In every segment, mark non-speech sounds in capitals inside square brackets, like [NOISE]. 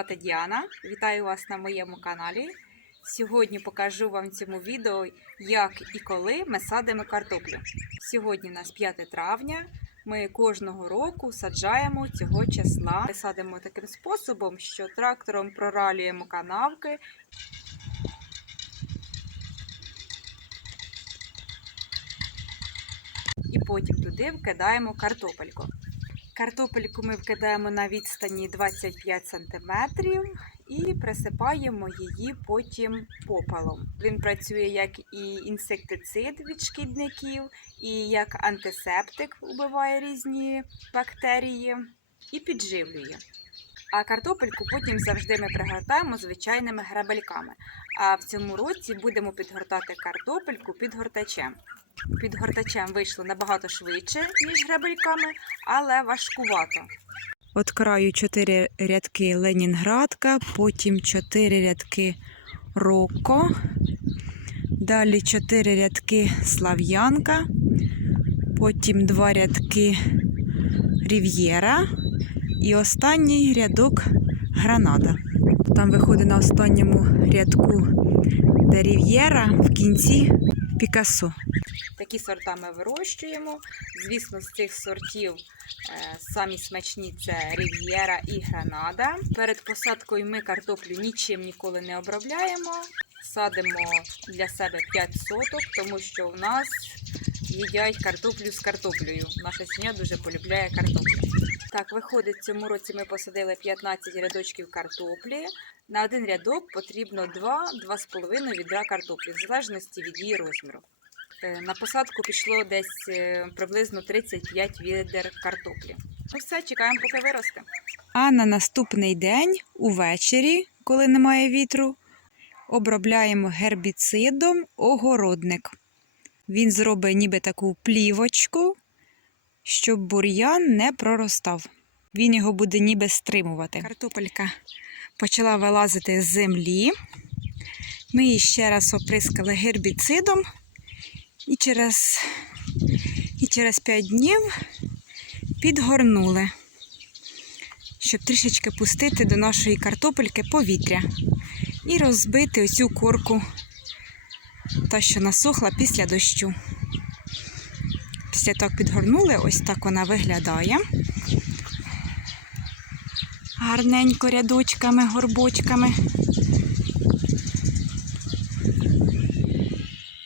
звати Діана. Вітаю вас на моєму каналі. Сьогодні покажу вам цьому відео, як і коли ми садимо картоплю. Сьогодні у нас 5 травня. Ми кожного року саджаємо цього числа. Ми садимо таким способом, що трактором проралюємо канавки. І потім туди вкидаємо картопельку. Картопельку ми вкидаємо на відстані 25 см і присипаємо її потім попелом. Він працює як і інсектицид від шкідників, і як антисептик убиває різні бактерії і підживлює. А картопельку потім завжди ми пригортаємо звичайними грабельками. А в цьому році будемо підгортати картопельку підгортачем. Підгортачем вийшло набагато швидше, ніж грабельками, але важкувато. От краю 4 рядки Ленінградка, потім 4 рядки Рокко, далі 4 рядки Слав'янка, потім 2 рядки Рів'єра і останній рядок Гранада. Там виходить на останньому рядку де Рів'єра, в кінці Пікасо. Такі сорта ми вирощуємо. Звісно, з цих сортів е, самі смачні це Рів'єра і Гранада. Перед посадкою ми картоплю нічим ніколи не обробляємо. Садимо для себе 5 соток, тому що у нас їдять картоплю з картоплею. Наша сім'я дуже полюбляє картоплю. Так, виходить, цьому році ми посадили 15 рядочків картоплі. На один рядок потрібно 2-2,5 відра картоплі, в залежності від її розміру. Е, На посадку пішло десь е, приблизно 35 відер картоплі. Ну все, чекаємо, поки виросте. А на наступний день, увечері, коли немає вітру, обробляємо гербіцидом огородник. Він зробить ніби таку плівочку, щоб бур'ян не проростав. Він його буде ніби стримувати. Картопелька почала вилазити з землі. Ми її ще раз оприскали гербіцидом. І через, і через 5 днів підгорнули, щоб трішечки пустити до нашої картопельки повітря і розбити оцю корку, та, що насохла після дощу. Після як підгорнули, ось так вона виглядає. Гарненько рядочками, горбочками.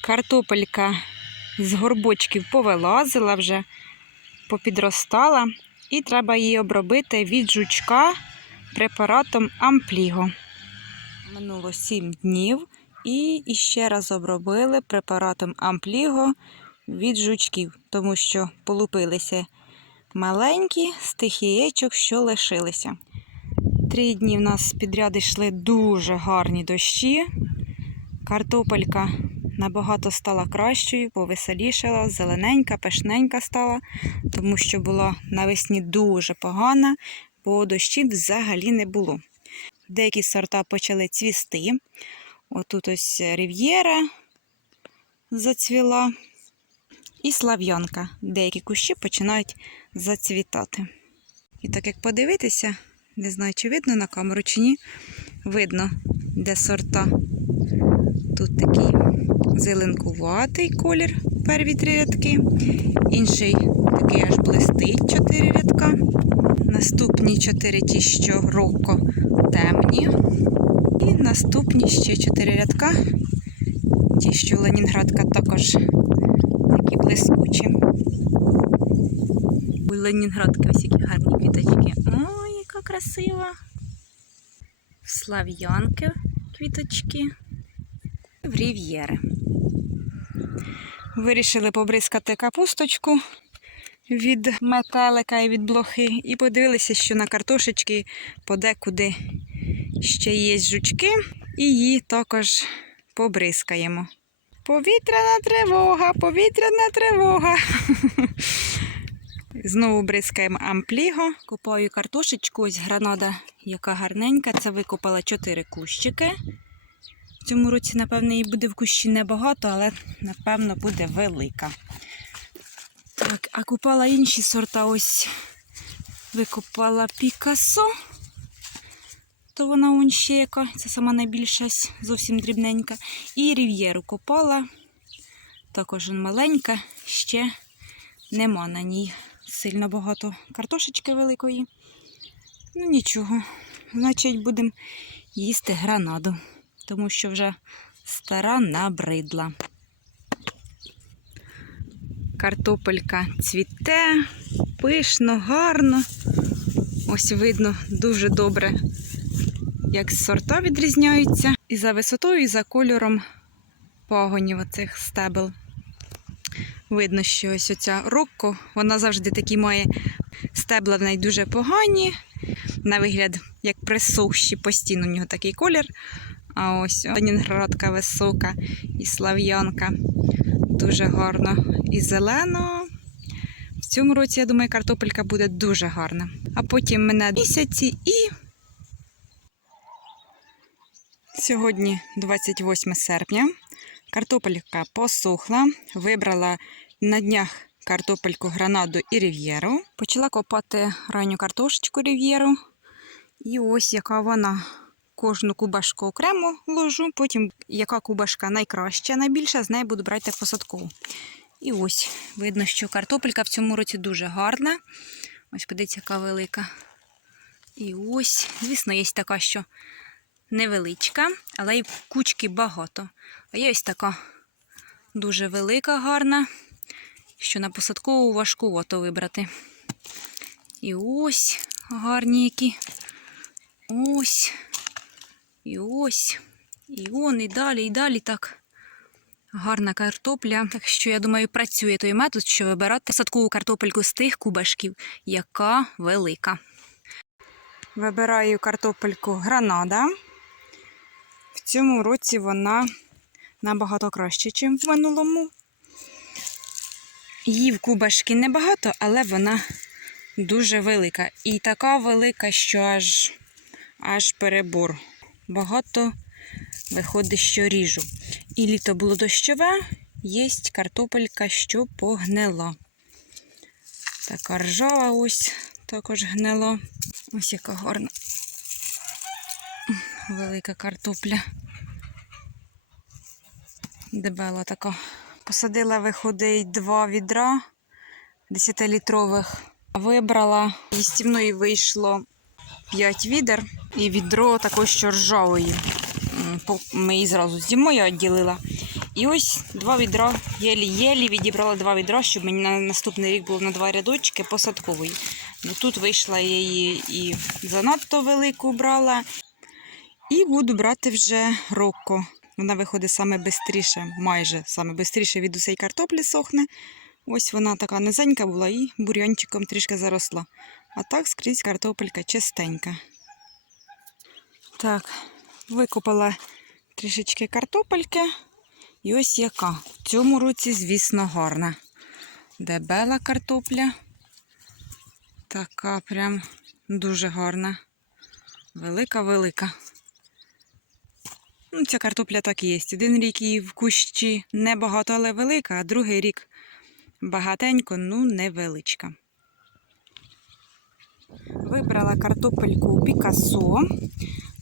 Картопелька з горбочків повилазила вже, попідростала, і треба її обробити від жучка препаратом Ампліго. Минуло 7 днів і іще раз обробили препаратом Ампліго від жучків, тому що полупилися маленькі з тих яєчок, що лишилися. Три дні в нас підряд йшли дуже гарні дощі. Картопелька набагато стала кращою, повеселішала, зелененька, пишненька стала, тому що була навесні дуже погана, бо дощів взагалі не було. Деякі сорта почали цвісти. Отут ось рів'єра зацвіла. І слав'янка. Деякі кущі починають зацвітати. І так як подивитися, не знаю, чи видно на камеру, чи ні, видно, де сорта. Тут такий зеленкуватий колір, перві три рядки. Інший такий аж блистить чотири рядка. Наступні чотири ті, що роко темні. І наступні ще чотири рядка. Ті, що Ленінградка також такі блискучі. У Ленінградки ось які гарні квіточки. Ой, яка красива. Слав'янки квіточки. В Рів'єри. Вирішили побризкати капусточку від метелика і від блохи. І подивилися, що на картошечки подекуди ще є жучки, і її також побризкаємо. Повітряна тривога, повітряна тривога. [LAUGHS] Знову бризкаємо ампліго. Купаю картошечку, ось гранада, яка гарненька. Це викопала 4 кущики. В цьому році, напевно, її буде в кущі небагато, але, напевно, буде велика. Так, а купала інші сорта. Ось викопала Пікасо. То вона вон ще яка, це сама найбільша, зовсім дрібненька. І рів'єру копала, також маленька, ще нема на ній сильно багато картошечки великої. Ну нічого, значить, будемо їсти гранаду, тому що вже стара набридла. Картопелька цвіте, пишно, гарно. Ось видно дуже добре, як сорта відрізняються. І за висотою, і за кольором пагонів оцих стебел. Видно, що ось оця рокко, вона завжди такі має стебла в неї дуже погані. На вигляд, як присохші, постійно у нього такий колір. А ось Ленінградка висока і слав'янка. Дуже гарно і зелено. В цьому році, я думаю, картопелька буде дуже гарна. А потім мене місяці і. Сьогодні 28 серпня. Картопелька посохла. Вибрала на днях картопельку гранаду і рів'єру. Почала копати ранню картошечку рів'єру. І ось яка вона. Кожну кубашку окремо ложу, потім яка кубашка найкраща, найбільша, з неї буду брати посадкову. І ось видно, що картопелька в цьому році дуже гарна. Ось подивіться, яка велика. І ось, звісно, є така, що невеличка, але й кучки багато. А є ось така дуже велика, гарна, що на посадкову важкувато вибрати. І ось гарні які. Ось. І ось. І он, і далі, і далі так. Гарна картопля. Так що, я думаю, працює той метод, що вибирати садкову картопельку з тих кубашків, яка велика. Вибираю картопельку гранада. Цьому році вона набагато краще, ніж в минулому. Її в кубашки небагато, але вона дуже велика. І така велика, що аж, аж перебор. Багато виходить, що ріжу. І літо було дощове, є картопелька, що погнила. Така ржава ось також гнила. Ось яка гарна велика картопля. Дебела така. Посадила, виходить, два відра 10-літрових. Вибрала, із стівної вийшло 5 відер і відро також що ржавої. Ми її зразу з зимою відділила. І ось два відра, єлі-єлі відібрала два відра, щоб мені на наступний рік було на два рядочки посадкової. Ну, тут вийшла я її і занадто велику брала. І буду брати вже рокко. Вона виходить саме бистріше, майже саме бистріше від усієї картоплі сохне. Ось вона така низенька була і бур'янчиком трішки заросла. А так скрізь картопелька чистенька. Так, викопала трішечки картопельки. І ось яка. В цьому році, звісно, гарна. Дебела картопля. Така прям дуже гарна. Велика-велика. Ну, ця картопля так і є. Один рік її в кущі небагато, але велика, а другий рік багатенько, ну невеличка. Вибрала картопельку Пікасо.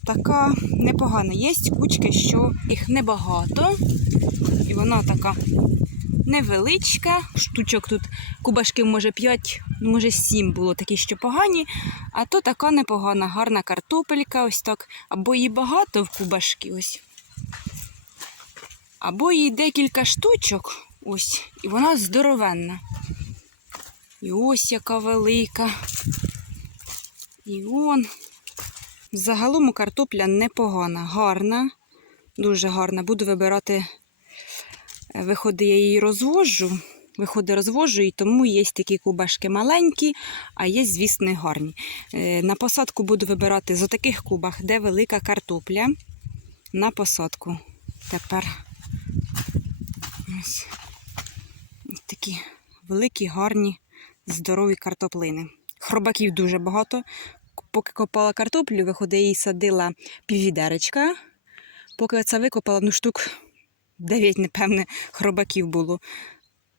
Така непогана. Є кучки, що їх небагато. І вона така невеличка. Штучок тут кубашки, може 5, може 7 було такі, що погані. А то така непогана, гарна картопелька, ось так. Або її багато в кубашки, ось. Або їй декілька штучок, ось, і вона здоровенна. І ось яка велика. І он. Загалом картопля непогана, гарна, дуже гарна. Буду вибирати, виходи, я її розвожу. Виходи, розвожу, і тому є такі кубашки маленькі, а є, звісно, гарні. Е, На посадку буду вибирати з таких кубах, де велика картопля. На посадку. Тепер ось такі великі, гарні, здорові картоплини. Хробаків дуже багато. Поки копала картоплю, виходить, її садила піввідеречка. Поки це викопала, ну штук 9, напевне, хробаків було.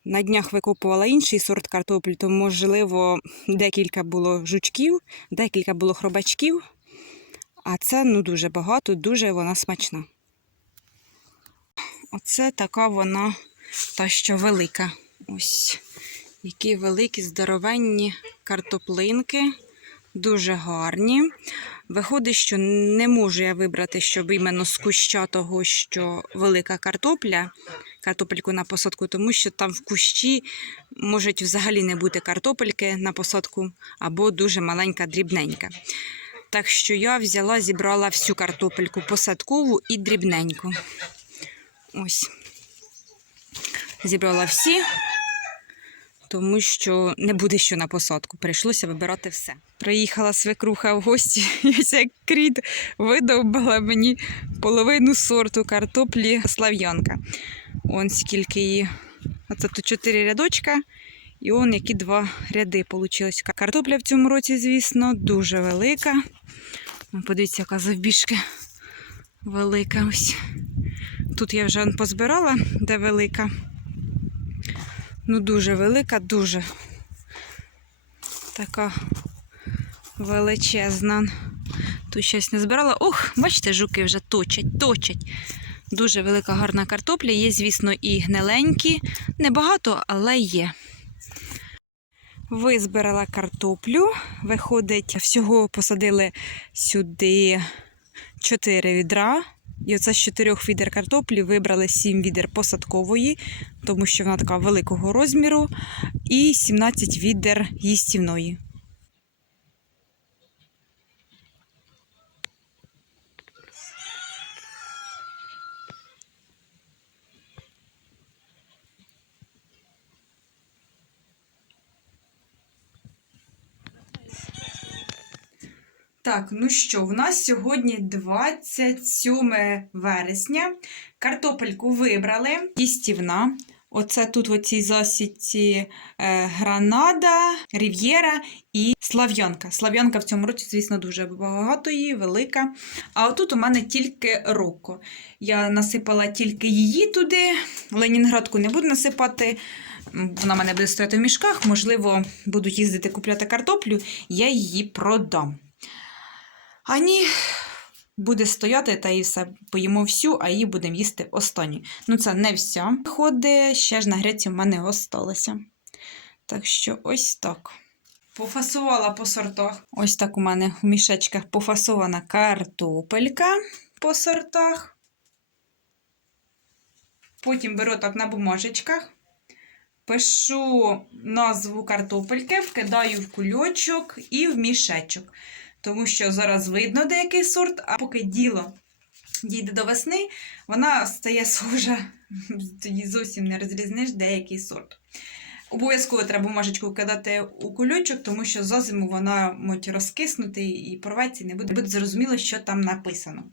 На днях викопувала інший сорт картоплі, то, можливо, декілька було жучків, декілька було хробачків. А це ну дуже багато, дуже вона смачна. Оце така вона та що велика. Ось які великі, здоровенні картоплинки, дуже гарні. Виходить, що не можу я вибрати, щоб іменно з куща того, що велика картопля, картопельку на посадку, тому що там в кущі можуть взагалі не бути картопельки на посадку або дуже маленька, дрібненька. Так що я взяла, зібрала всю картопельку посадкову і дрібненьку. Ось. Зібрала всі, тому що не буде що на посадку. Прийшлося вибирати все. Приїхала свекруха в гості, [LAUGHS] і ось кріт видовбала мені половину сорту картоплі слав'янка. Он скільки її. Оце тут чотири рядочка. І он які два ряди получилось. Картопля в цьому році, звісно, дуже велика. Подивіться, яка завбіжки велика ось. Тут я вже позбирала, де велика. Ну, дуже велика, дуже така величезна. Тут щось не збирала. Ох, бачите, жуки вже точать, точать. Дуже велика гарна картопля. Є, звісно, і гниленькі. Небагато, але є. Визбирала картоплю. Виходить, всього посадили сюди 4 відра. І оце з 4 відер картоплі вибрали 7 відер посадкової, тому що вона така великого розміру, і 17 відер їстівної. Так, ну що, в нас сьогодні 27 вересня. Картопельку вибрали, їстівна. Оце тут в цій засідці е, гранада, рів'єра і слав'янка. Слав'янка в цьому році, звісно, дуже багато її, велика. А отут у мене тільки роко. Я насипала тільки її туди. Ленінградку не буду насипати. Вона в мене буде стояти в мішках. Можливо, буду їздити купляти картоплю, я її продам. А ні, буде стояти та і все. Поїмо всю, а її будемо їсти останню. Ну, це не вся. Ходить, ще ж на греці в мене осталося. Так що ось так. Пофасувала по сортах. Ось так у мене в мішечках пофасована картопелька по сортах. Потім беру так на бумажечках. Пишу назву картопельки, вкидаю в кульочок і в мішечок тому що зараз видно деякий сорт, а поки діло дійде до весни, вона стає [LAUGHS] схожа, тоді зовсім не розрізниш деякий сорт. Обов'язково треба бумажечку кидати у кульочок, тому що за зиму вона може розкиснути і порветься, і не буде, буде зрозуміло, що там написано.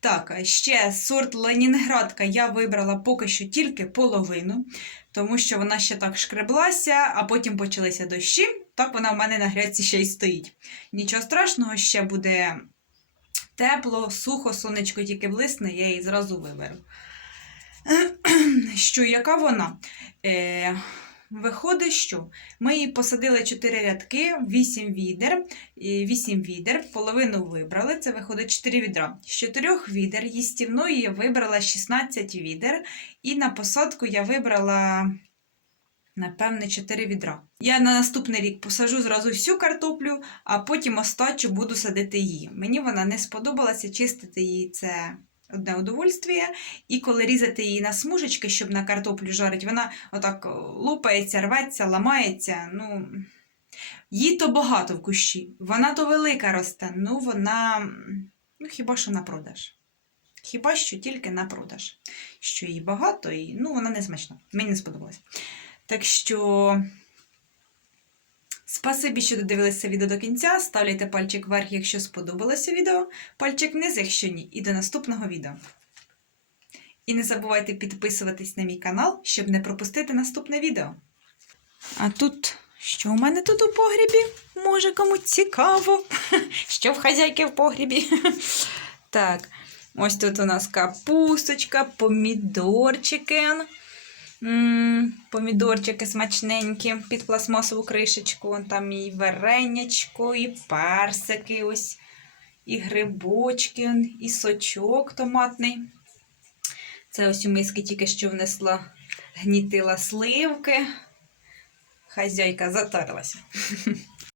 Так, ще сорт Ленінградка я вибрала поки що тільки половину, тому що вона ще так шкреблася, а потім почалися дощі. Так вона в мене на грядці ще й стоїть. Нічого страшного, ще буде тепло, сухо, сонечко тільки блисне, я її зразу виберу. [CLEARS THROAT] Що, яка вона? Е, виходить, що ми її посадили 4 рядки, 8 відер, і 8 відер, половину вибрали, це виходить 4 відра. З 4 відер їстівної я вибрала 16 відер, і на посадку я вибрала напевне, 4 відра. Я на наступний рік посажу зразу всю картоплю, а потім остачу буду садити її. Мені вона не сподобалася, чистити її це одне удовольствие. І коли різати її на смужечки, щоб на картоплю жарить, вона отак лопається, рветься, ламається. Ну, її то багато в кущі. Вона то велика росте, ну вона ну, хіба що на продаж. Хіба що тільки на продаж. Що її багато, і ну, вона не смачна. Мені не сподобалось. Так що, спасибі, що додивилися відео до кінця. Ставляйте пальчик вверх, якщо сподобалося відео, пальчик вниз, якщо ні. І до наступного відео. І не забувайте підписуватись на мій канал, щоб не пропустити наступне відео. А тут, що у мене тут у погрібі? Може, кому цікаво, [LAUGHS] що в хазяйки в погрібі. [LAUGHS] Так, ось тут у нас капусточка, помідорчики. М, Помідорчики смачненькі під пластмасову кришечку. Вон там і варенячко, і персики ось. і грибочки, і сочок томатний. Це ось у миски тільки що внесла, гнітила сливки. Хазяйка затарлася. [LAUGHS]